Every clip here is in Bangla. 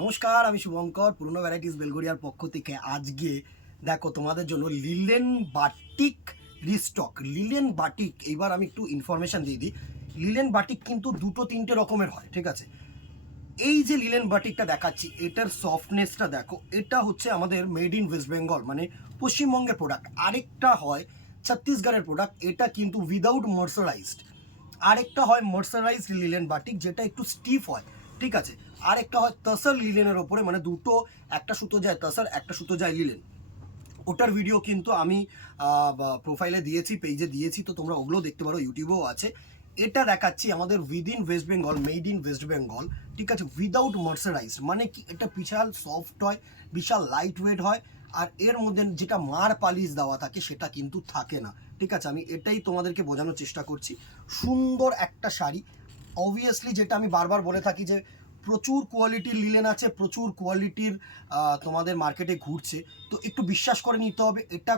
নমস্কার, আমি শুভঙ্কর পুরনো ভ্যারাইটিস বেলগড়িয়ার পক্ষ থেকে। আজকে দেখো তোমাদের জন্য linen batik restock. Linen batik, এইবার আমি একটু ইনফরমেশন দিয়ে দিই। লিলেন বাটিক কিন্তু দুটো তিনটে রকমের হয়, ঠিক আছে। এই যে লিলেন বাটিকটা দেখাচ্ছি, এটার সফটনেসটা দেখো। এটা হচ্ছে আমাদের মেড ইন ওয়েস্ট বেঙ্গল, মানে পশ্চিমবঙ্গের প্রোডাক্ট। আরেকটা হয় ছত্তিশগড়ের প্রোডাক্ট, এটা কিন্তু উইদাউট মার্সারাইজড। আরেকটা হয় মার্সারাইজড লিলেন বাটিক, যেটা একটু স্টিফ হয়, ঠিক আছে। আরেকটা হয় তসর লিলেনের ওপরে, মানে দুটো, একটা সুতো যায় তসর, একটা সুতো যায় লিলেন। ওটার ভিডিও কিন্তু আমি প্রোফাইলে দিয়েছি, পেজে দিয়েছি, তো তোমরা ওগুলো দেখতে পারো, ইউটিউবেও আছে। এটা দেখাচ্ছি আমাদের within West Bengal, made in West Bengal, ঠিক আছে, উইদাউট মার্সারাইজড। মানে কি, এটা বিশাল সফট হয়, বিশাল লাইট ওয়েট হয়, আর এর মধ্যে যেটা মার পালিশ দেওয়া থাকে সেটা কিন্তু থাকে না, ঠিক আছে। আমি এটাই তোমাদেরকে বোঝানোর চেষ্টা করছি। সুন্দর একটা শাড়ি। অবভিয়াসলি যেটা আমি বারবার বলে থাকি যে প্রচুর কোয়ালিটির লিলেন আছে, প্রচুর কোয়ালিটির তোমাদের মার্কেটে ঘুরছে, তো একটু বিশ্বাস করে নিতে হবে। এটা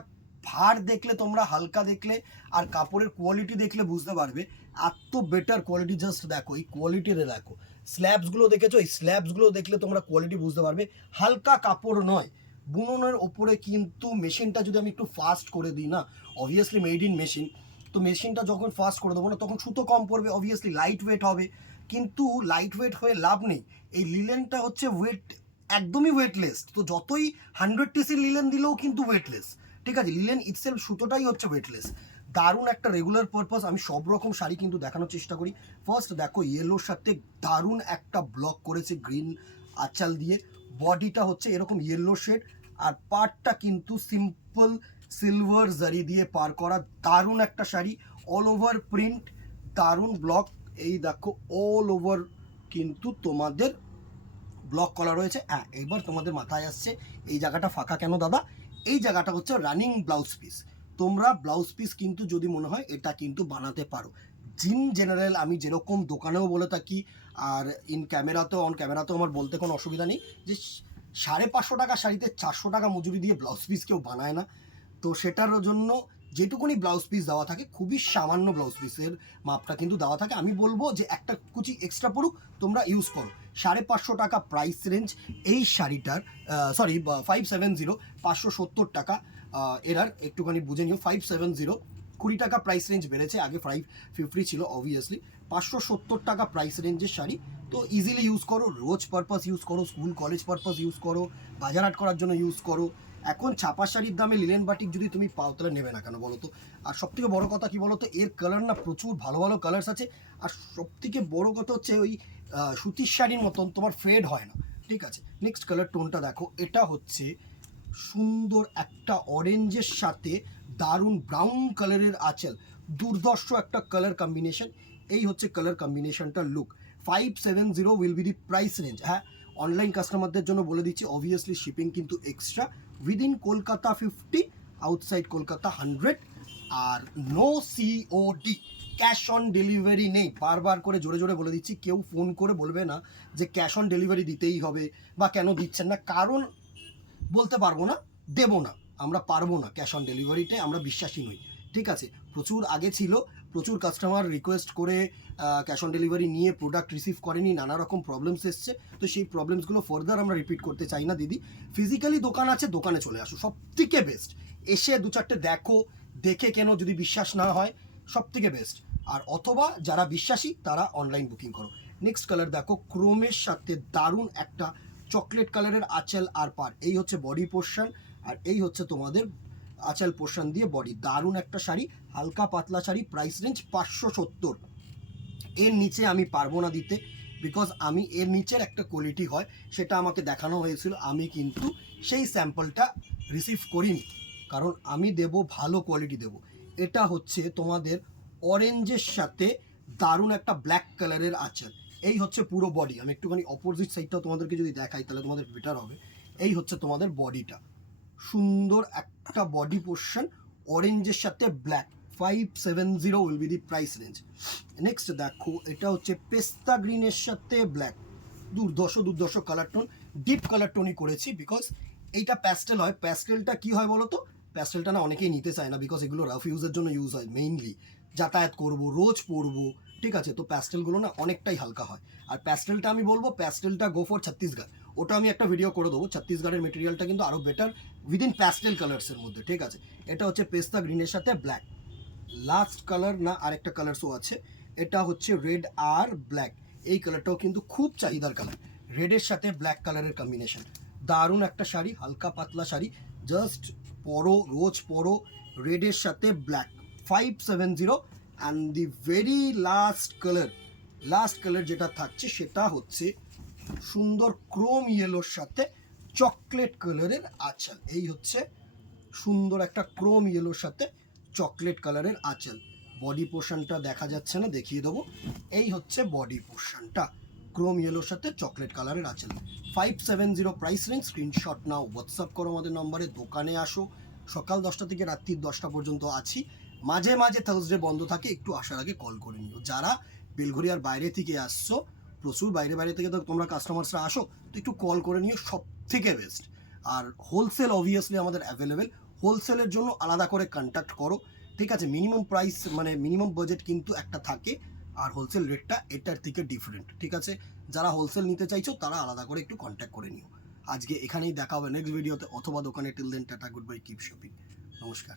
ভার দেখলে তোমরা, হালকা দেখলে আর কাপড়ের কোয়ালিটি দেখলে বুঝতে পারবে এত বেটার কোয়ালিটি। জাস্ট দেখো এই কোয়ালিটিতে, দেখো স্ল্যাবসগুলো দেখেছো, এই স্ল্যাবসগুলো দেখলে তোমরা কোয়ালিটি বুঝতে পারবে। হালকা কাপড় নয়, বুননের ওপরে কিন্তু মেশিনটা যদি আমি একটু ফাস্ট করে দিই না, অবভিয়াসলি মেড ইন মেশিন, তো মেশিনটা যখন ফাস্ট করে দেবো না, তখন সুতো কম পড়বে, অবভিয়াসলি লাইট ওয়েট হবে। কিন্তু লাইট ওয়েট হয়ে লাভ নেই। এই লিলেনটা হচ্ছে ওয়েট, একদমই ওয়েটলেস। তো যতই 100 টিসির লিলেন দিলেও কিন্তু ওয়েটলেস, ঠিক আছে। লিলেন ইটসেলফ, সুতোটাই হচ্ছে ওয়েটলেস। দারুণ একটা রেগুলার পারপাস। আমি সব রকম শাড়ি কিন্তু দেখানোর চেষ্টা করি। ফার্স্ট দেখো, ইয়েলোর সাথে দারুণ একটা ব্লক করেছে গ্রিন আঁচাল দিয়ে। বডিটা হচ্ছে এরকম ইয়েলো শেড, আর পার্টটা কিন্তু সিম্পল সিলভার জারি দিয়ে পার করা। দারুণ একটা শাড়ি, অল ওভার প্রিন্ট, দারুণ ব্লক। এই দেখো অল ওভার কিন্তু তোমাদের ব্লক করা রয়েছে। হ্যাঁ, এবার তোমাদের মাথায় আসছে এই জায়গাটা ফাঁকা কেন দাদা। এই জায়গাটা হচ্ছে রানিং ব্লাউজ পিস। তোমরা ব্লাউজ পিস কিন্তু যদি মনে হয় এটা কিন্তু বানাতে পারো। জিন জেনারেল আমি যেরকম দোকানেও বলে থাকি, আর ইন ক্যামেরাতেও, অন ক্যামেরাতেও আমার বলতে কোনো অসুবিধা নেই, যে 550 টাকা শাড়িতে 400 টাকা মজুরি দিয়ে ব্লাউজ পিস কেউ বানায় না। তো সেটার জন্য যেটুকুনি ব্লাউজ পিস দেওয়া থাকে, খুবই সামান্য ব্লাউজ পিসের মাপটা কিন্তু দেওয়া থাকে। আমি বলবো যে একটা কুচি এক্সট্রা পড়ুক, তোমরা ইউজ করো। 550 টাকা প্রাইস রেঞ্জ এই শাড়িটার, সরি 570, 570 টাকা। এরার একটুখানি বুঝে নিও, 570, 20 টাকা প্রাইস রেঞ্জ বেড়েছে, আগে 550 ছিল অবভিয়াসলি। 570 টাকা প্রাইস রেঞ্জের শাড়ি, তো ইজিলি ইউজ করো, রোজ পারপাস ইউজ করো, স্কুল কলেজ পারপাস ইউজ করো, বাজারহাট করার জন্য ইউজ করো। এখন ছাপা শাড়ির দামে লিলেন বাটিক যদি তুমি পাও, তাহলে নেবে না কেন বলো তো। আর সবথেকে বড় কথা কি বলো তো, এর কালার না প্রচুর ভালো ভালো কালার্স আছে। আর সবথেকে বড় কথা হচ্ছে ওই সুতির শাড়ির মতন তোমার ফেড হয় না, ঠিক আছে। নেক্সট কালার টোনটা দেখো, এটা হচ্ছে সুন্দর একটা অরেঞ্জের সাথে দারুণ ব্রাউন কালারের আঁচল। দুর্ধর্ষ একটা কালার কম্বিনেশন। এই হচ্ছে কালার কম্বিনেশনটার look. 570 will be the price range. হ্যাঁ, অনলাইন কাস্টমারদের জন্য বলে দিচ্ছি, অবভিয়াসলি শিপিং কিন্তু extra. Within Kolkata 50, outside Kolkata 100, আর no COD, cash on delivery নেই। বারবার করে জোরে জোরে বলে দিচ্ছি, কেউ ফোন করে বলবে না যে ক্যাশ অন ডেলিভারি দিতেই হবে বা কেন দিচ্ছেন না, কারণ বলতে পারবো না, দেবো না, আমরা পারবো না। ক্যাশ অন ডেলিভারিতে আমরা বিশ্বাসী নই, ঠিক আছে। প্রচুর আগে ছিল, প্রচুর কাস্টমার রিকোয়েস্ট করে ক্যাশ অন ডেলিভারি নিয়ে প্রোডাক্ট রিসিভ করেনি, নানা রকম প্রবলেমস এসছে। তো সেই প্রবলেমসগুলো ফার্দার আমরা রিপিট করতে চাই না দিদি। ফিজিক্যালি দোকান আছে, দোকানে চলে আসো, সব থেকে বেস্ট। এসে দু চারটে দেখো, দেখে কেন, যদি বিশ্বাস না হয় সব থেকে বেস্ট। আর অথবা যারা বিশ্বাসী তারা অনলাইন বুকিং করো। নেক্সট কালার দেখো, ক্রোমের সাথে দারুণ একটা চকলেট কালারের আঁচল আর পার। এই হচ্ছে বডি পোর্শন, আর এই হচ্ছে তোমাদের আঁচল পোর্শন দিয়ে বডি। দারুণ একটা শাড়ি, হালকা পাতলা শাড়ি, প্রাইস রেঞ্জ 570। এর নিচে আমি পারবো না দিতে, বিকজ আমি এর নিচের একটা কোয়ালিটি হয় সেটা আমাকে দেখানো হয়েছিল, আমি কিন্তু সেই স্যাম্পলটা রিসিভ করিনি, কারণ আমি দেব ভালো কোয়ালিটি দেব। এটা হচ্ছে তোমাদের অরেঞ্জের সাথে দারুণ একটা ব্ল্যাক কালারের আঁচল। এই হচ্ছে পুরো বডি। আমি একটুখানি অপোজিট সাইডটাও তোমাদেরকে যদি দেখাই তাহলে তোমাদের বেটার হবে। এই হচ্ছে তোমাদের বডিটা, সুন্দর একটা বডি পোর্শন, অরেঞ্জের সাথে black. 570 will be the price range. Next দেখো, এটা হচ্ছে পেস্তা গ্রিনের সাথে ব্ল্যাক। দুর্ধর্ষ দুর্ধর্ষ কালার টোন, ডিপ কালার টোনই করেছি, বিকজ এইটা প্যাস্টেল হয়। প্যাস্টেলটা কি হয় বলো তো, প্যাস্টেলটা না অনেকেই নিতে চায় না, বিকজ এগুলো রাফ ইউজের জন্য ইউজ হয় মেইনলি। যাতায়াত করব, রোজ পরবো, ঠিক আছে। তো প্যাস্টেলগুলো না অনেকটাই হালকা হয়। আর প্যাস্টেলটা আমি বলবো, প্যাস্টেলটা গো ফর ছত্তিশগড়। ওটা আমি একটা ভিডিও করে দেবো। ছত্তিশগড়ের মেটেরিয়ালটা কিন্তু আরও বেটার উইদিন প্যাস্টেল কালার্সের মধ্যে, ঠিক আছে। এটা হচ্ছে পেস্তা গ্রিনের সাথে ব্ল্যাক, লাস্ট কালার না আরেকটা কালারসও আছে, এটা হচ্ছে রেড আর ব্ল্যাক। এই কালারটাও কিন্তু খুব চাহিদার কালার, রেডের সাথে ব্ল্যাক কালারের কম্বিনেশন। দারুণ একটা শাড়ি, হালকা পাতলা শাড়ি, জাস্ট পরো, রোজ পরো, রেডের সাথে black, 570। And the very last colour যেটা থাকছে সেটা হচ্ছে সুন্দর ক্রোম ইয়েলোর সাথে চকলেট কালারের আঁচল। এই হচ্ছে সুন্দর একটা ক্রোম ইয়েলোর সাথে চকলেট কালারের আঁচল। বডি পোর্শনটা দেখা যাচ্ছে না, দেখিয়ে দেবো। এই হচ্ছে বডি পোর্শনটা, ক্রোম ইয়েলোর সাথে চকলেট কালারের আঁচল। 570 প্রাইস রেঞ্জ। স্ক্রিনশট নাও, হোয়াটসঅ্যাপ করো আমাদের নম্বরে, দোকানে আসো। সকাল 10টা থেকে রাত্রি 10টা পর্যন্ত আছি, মাঝে মাঝে থার্সডে বন্ধ থাকে, একটু আসার আগে কল করে নিও। যারা বেলঘরিয়ার বাইরে থেকে আসছো, প্রচুর বাইরে থেকে তো তোমরা কাস্টমার্সরা আসো, তো একটু কল করে নিও, সব থেকে বেস্ট। আর হোলসেল অবভিয়াসলি আমাদের অ্যাভেলেবেল, হোলসেলের জন্য আলাদা করে কন্ট্যাক্ট করো, ঠিক আছে। মিনিমাম প্রাইস মানে মিনিমাম বাজেট কিন্তু একটা থাকে, আর হোলসেল রেটটা এটার থেকে ডিফারেন্ট, ঠিক আছে। যারা হোলসেল নিতে চাইছো তারা আলাদা করে একটু কন্ট্যাক্ট করে নিও। আজকে এখানেই দেখা হবে নেক্সট ভিডিওতে অথবা দোকানে। Till then tata, good bye, keep shopping, নমস্কার।